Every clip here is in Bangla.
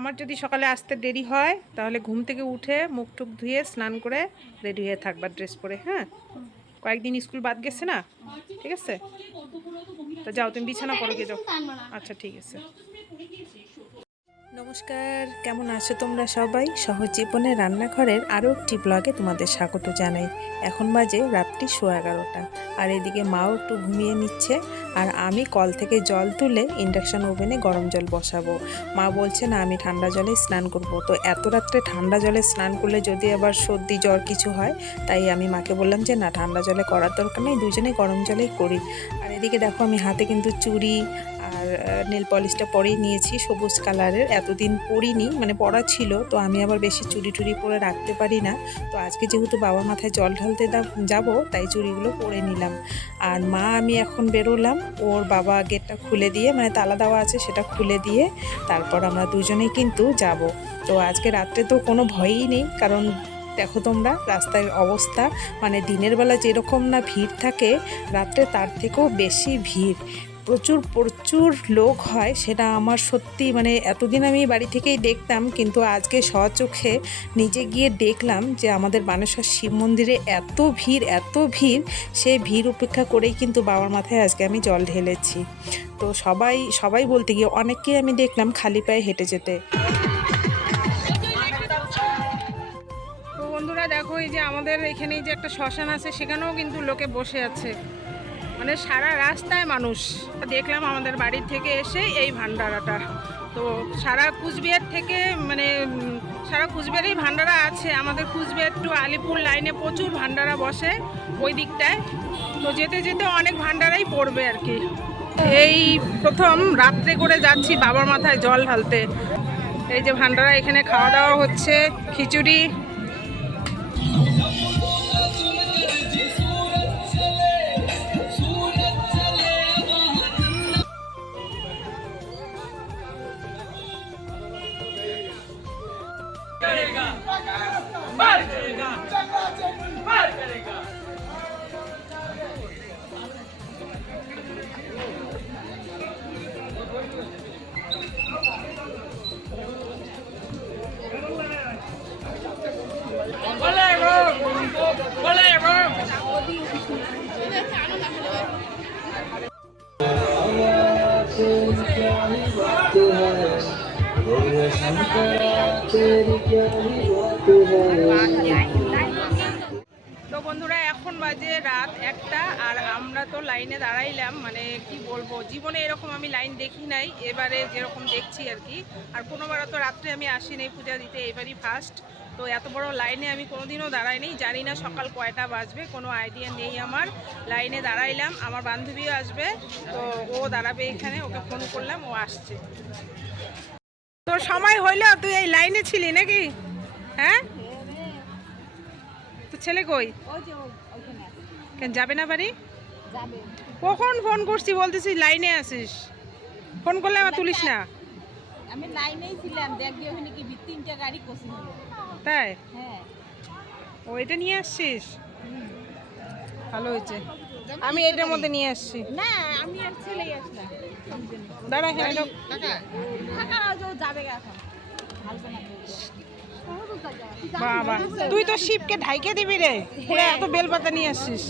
আমার যদি সকালে আসতে দেরি হয়, তাহলে ঘুম থেকে উঠে মুখ টুক ধুয়ে স্নান করে রেডি হয়ে থাকবার ড্রেস পরে হ্যাঁ? কয়েকদিন স্কুল বাদ গেছে না? ঠিক আছে? তো যাও, তুমি বিছানা পরে গিয়ে যাও। আচ্ছা ঠিক আছে। নমস্কার, কেমন আছো তোমরা সবাই? সহজ জীবনের রান্নাঘরের আরও একটি ব্লগে তোমাদের স্বাগত জানাই। এখন বাজে রাত্রি সোয়া এগারোটা। আর এদিকে মাও একটু ঘুমিয়ে নিচ্ছে। আর আমি কল থেকে জল তুলে ইন্ডাকশান ওভেনে গরম জল বসাবো। মা বলছে, না, আমি ঠান্ডা জলে স্নান করব। তো এত রাত্রে ঠান্ডা জলে স্নান করলে যদি আবার সর্দি, জ্বর কিছু হয়, তাই আমি মাকে বললাম যে, না, ঠান্ডা জলে করার দরকার নেই, দুজনে গরম জলেই করি। আর এদিকে দেখো, আমি হাতে কিন্তু চুড়ি আর নেল পলিশটা পরেই নিয়েছি, সবুজ কালারের। এতদিন পরিনি মানে পরা ছিল, তো আমি আবার বেশি চুড়ি টুড়ি পরে রাখতে পারি না। তো আজকে যেহেতু বাবা মাথায় জল ঢালতে যাব, তাই চুড়িগুলো পরে নিলাম। আর মা, আমি এখন বেরোলাম, ওর বাবা গেটটা খুলে দিয়ে মানে তালা দেওয়া আছে সেটা খুলে দিয়ে, তারপর আমরা দুজনেই কিন্তু যাব। তো আজকে রাত্রে তো কোনো ভয়ই নেই, কারণ দেখো তোমরা রাস্তার অবস্থা মানে দিনের বেলা যেরকম না ভিড় থাকে, রাত্রে তার থেকেও বেশি ভিড়। প্রচুর প্রচুর লোক হয়, সেটা আমার সত্যি মানে এতদিন আমি বাড়ি থেকেই দেখতাম, কিন্তু আজকে স্বচোখে নিজে গিয়ে দেখলাম যে আমাদের বানেশ্বর শিব মন্দিরে এত ভিড় এত ভিড়, সেই ভিড় উপেক্ষা করেই কিন্তু বাবার মাথায় আজকে আমি জল ঢেলেছি। তো সবাই সবাই বলতে গিয়ে অনেককেই আমি দেখলাম খালি পায়ে হেঁটে যেতে। বন্ধুরা দেখো, এই যে আমাদের এখানে যে একটা শ্মশান আছে, সেখানেও কিন্তু লোকে বসে আছে। মানে সারা রাস্তায় মানুষ। দেখলাম আমাদের বাড়ির থেকে এসে এই ভান্ডারাটা। তো সারা কুচবিহার থেকে মানে সারা কুচবিহারেই ভান্ডারা আছে। আমাদের কুচবিহার টু আলিপুর লাইনে প্রচুর ভান্ডারা বসে ওই দিকটায়। তো যেতে যেতে অনেক ভান্ডারাই পড়বে আর কি। এই প্রথম রাত্রে করে যাচ্ছি বাবার মাথায় জল ঢালতে। এই যে ভান্ডারা এখানে খাওয়া দাওয়া হচ্ছে, খিচুড়ি बात है भोले शंकरा तेरी क्या ही बात है তো বন্ধুরা এখন বাজে রাত একটা আর আমরা তো লাইনে দাঁড়াইলাম মানে কি বলবো জীবনে এরকম আমি লাইন দেখি নাই এবারে যেরকম দেখছি আর কি আর কোনোবারও তো রাত্রে আমি আসিনি পূজা দিতে এবারই ফার্স্ট তো এত বড় লাইনে আমি কোনোদিনও দাঁড়াইনি। জানি না সকাল কয়টা বাজবে কোনো আইডিয়া নেই আমার। লাইনে দাঁড়াইলাম আমার বান্ধবীও আসবে তো ও দাঁড়াবে এখানে ওকে ফোন করলাম ও আসছে। তোর সময় হইল তুই এই লাইনে ছিলি নাকি? হ্যাঁ? তো ছেলে কই? কেন যাবে না বাড়ি? কখন ফোন করছি বলতেছি লাইনে আসিস ফোন করলে আমার তুলিস না। আমি লাইনেই ছিলাম দেখবি ওখানে কি তিনটা গাড়ি হলো তাই? হ্যাঁ। ও এটা নিয়ে আসছিস? ভালো হয়েছে। আমি এটার মধ্যে নিয়ে আসছি। না আমি আর ছেলেই আসলাম। দাঁড়া এখানে ঢোক। ফাঁকা যে যাবে এখন। বাবা তুই তো শিবকে ঢাইকে দিবি রে। পুরো এত বেলপাতা নিয়ে আসছিস।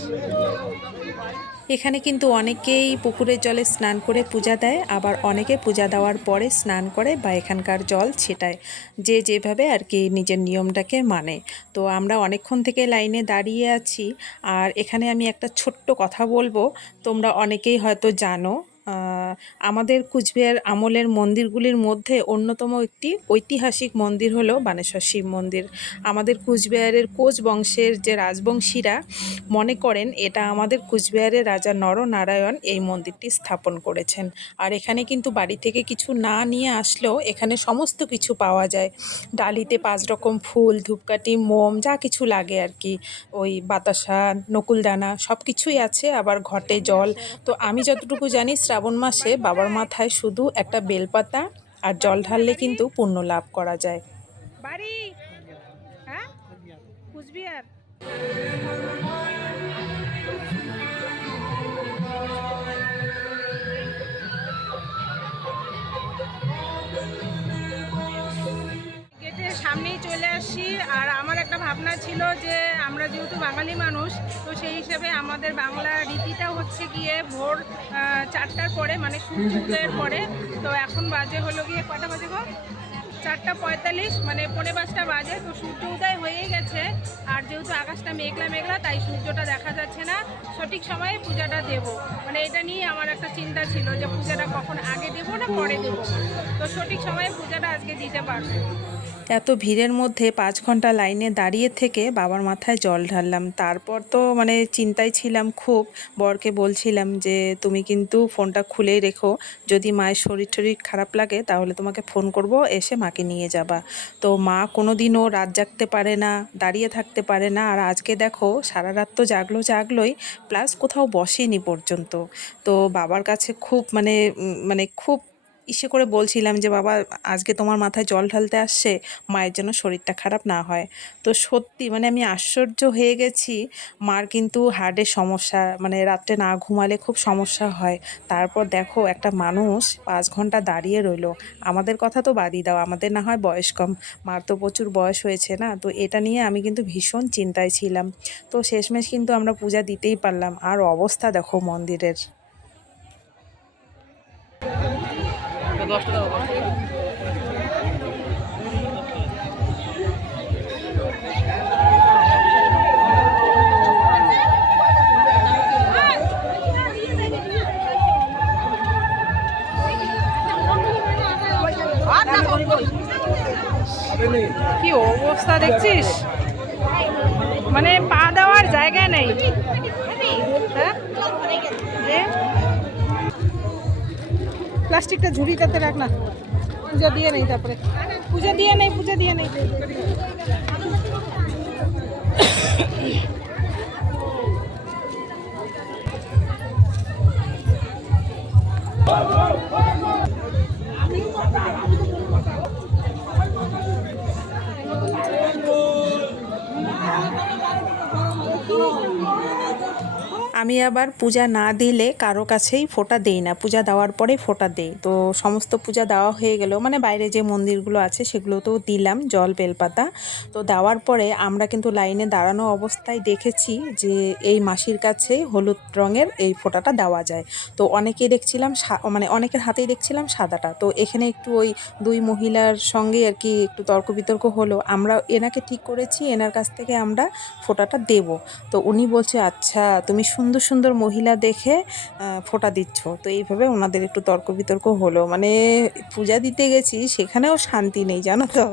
এখানে কিন্তু অনেকেই পুকুরের জলে স্নান করে পূজা দেয়, আবার অনেকে পূজা দেওয়ার পরে স্নান করে বা এখানকার জল ছেটায়। যে যেভাবে আর কি নিজের নিয়মটাকে মানে। তো আমরা অনেকক্ষণ থেকে লাইনে দাঁড়িয়ে আছি। আর এখানে আমি একটা ছোট্ট কথা বলব। তোমরা অনেকেই হয়তো জানো আমাদের কুচবিহার আমলের মন্দিরগুলির মধ্যে অন্যতম একটি ঐতিহাসিক মন্দির হলো বানেশ্বর শিব মন্দির। আমাদের কুচবিহারের কোচ বংশের যে রাজবংশীরা মনে করেন, এটা আমাদের কুচবিহারের রাজা নরনারায়ণ এই মন্দিরটি স্থাপন করেছেন। আর এখানে কিন্তু বাড়ি থেকে কিছু না নিয়ে আসলেও এখানে সমস্ত কিছু পাওয়া যায়। ডালিতে পাঁচ রকম ফুল, ধূপকাঠি, মোম, যা কিছু লাগে আর কি। ওই বাতাসা, নকুলদানা সব কিছুই আছে, আবার ঘটে জল। তো আমি যতটুকু জানি শ্রাবণ মাসে বাবার মাথায় শুধু একটা বেলপাতা আর জল ঢাললে কিন্তু পুণ্য লাভ করা যায়। বাড়ি? হ্যাঁ? গেটের সামনেই চলে আসি, আর আমার একটা ভাবনা ছিল যে আমরা যেহেতু বাঙালি মানুষ, তো সেই হিসেবে আমাদের বাংলা রীতিটা হচ্ছে গিয়ে ভোর চারটার পরে মানে সূর্য উদয়ের পরে। তো এখন বাজে হলো গিয়ে কটা বাজে গো? চারটা পঁয়তাল্লিশ মানে পৌনে পাঁচটা বাজে, তো সূর্য উদয় হয়েই গেছে। আর যেহেতু আকাশটা মেঘলা মেঘলা, তাই সূর্যটা দেখা যাচ্ছে না। সঠিক সময়ে পূজাটা দেব। মানে এটা নিয়ে আমার একটা চিন্তা ছিল যে পূজাটা কখন আগে দেবো না পরে দেবো? তো সঠিক সময়ে পূজাটা আজকে দিতে পারব। এত ভিড়ের মধ্যে পাঁচ ঘণ্টা লাইনে দাঁড়িয়ে থেকে বাবার মাথায় জল ঢাললাম। তারপর তো মানে চিন্তায় ছিলাম খুব। বরকে বলছিলাম যে, তুমি কিন্তু ফোনটা খুলেই রেখো। যদি মায়ের শরীর টরীর খারাপ লাগে, তাহলে তোমাকে ফোন করব, এসে মাকে নিয়ে যাবা। তো মা কোনো দিনও রাত জাগতে পারে না, দাঁড়িয়ে থাকতে পারে না। আর আজকে দেখো, সারা রাত তো জাগলো জাগলোই, প্লাস কোথাও বসেনি পর্যন্ত। তো বাবার কাছে খুব মানে মানে খুব ইসে করে বলছিলাম যে, বাবা, আজকে তোমার মাথায় জল ঢালতে আসছে, মায়ের জন্য শরীরটা খারাপ না হয়। তো সত্যি মানে আমি আশ্চর্য হয়ে গেছি, মার কিন্তু হার্টের সমস্যা মানে রাত্রে না ঘুমালে খুব সমস্যা হয়। তারপর দেখো, একটা মানুষ পাঁচ ঘণ্টা দাঁড়িয়ে রইল। আমাদের কথা তো বাদই দাও, আমাদের না হয় বয়স কম। মার তো প্রচুর বয়স হয়েছে না? তো এটা নিয়ে আমি কিন্তু ভীষণ চিন্তায় ছিলাম। তো শেষমেশ কিন্তু আমরা পূজা দিতেই পারলাম। আর অবস্থা দেখো মন্দিরের। কি প্লাস্টিকটা ঝুড়িটাতে রাখ না পূজা দিয়ে নেই তারপরে পূজা দিয়ে নেই পূজা দিয়ে নেই আমি আবার পূজা না দিলে কারও কাছেই ফোঁটা দেই না। পূজা দেওয়ার পরে ফোঁটা দেই। তো সমস্ত পূজা দেওয়া হয়ে গেল। মানে বাইরে যে মন্দিরগুলো আছে সেগুলোতেও দিলাম জল, বেলপাতা। তো দেওয়ার পরে আমরা কিন্তু লাইনে দাঁড়ানো অবস্থায় দেখেছি যে এই মাসির কাছে হলুদ রঙের এই ফোঁটাটা দেওয়া যায়। তো অনেকেই দেখছিলাম মানে অনেকের হাতেই দেখছিলাম সাদাটা। তো এখানে একটু ওই দুই মহিলার সঙ্গে আর কি একটু তর্ক বিতর্ক হলো। আমরা এনাকে ঠিক করেছি, এনার কাছ থেকে আমরা ফোঁটাটা দেব। তো উনি বলছে আচ্ছা তুমি সুন্দর সুন্দর সুন্দর মহিলা দেখে ফোঁটা দিচ্ছ। তো এইভাবে ওনাদের একটু তর্ক বিতর্ক হলো। মানে পূজা দিতে গেছি সেখানেও শান্তি নেই জানো তো।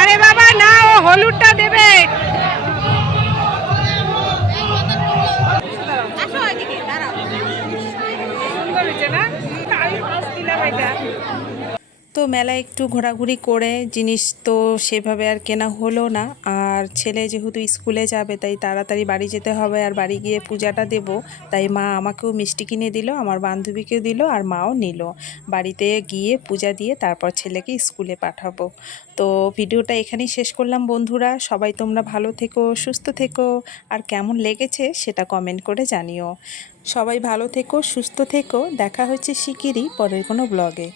আরে বাবা না ও হলুদটা দেবে। আসো এদিকে দাঁড়াও। সুন্দর হয়েছে না? আমি ফার্স্ট দিলাম এটা। তো মেলায় একটু ঘোরাঘুরি করে জিনিস তো সেভাবে আর কেনা হলো না। আর ছেলে যেহেতু স্কুলে যাবে, তাই তাড়াতাড়ি বাড়ি যেতে হবে। আর বাড়ি গিয়ে পূজাটা দেব। তাই মা আমাকেও মিষ্টি কিনে দিল, আমার বান্ধবীকেও দিল, আর মাও নিল। বাড়িতে গিয়ে পূজা দিয়ে তারপর ছেলেকে স্কুলে পাঠাবো। তো ভিডিওটা এখানেই শেষ করলাম বন্ধুরা। সবাই তোমরা ভালো থেকো, সুস্থ থেকো। আর কেমন লেগেছে সেটা কমেন্ট করে জানিও। সবাই ভালো থেকো, সুস্থ থেকো। দেখা হচ্ছে শিগগিরই পরের কোনো ব্লগে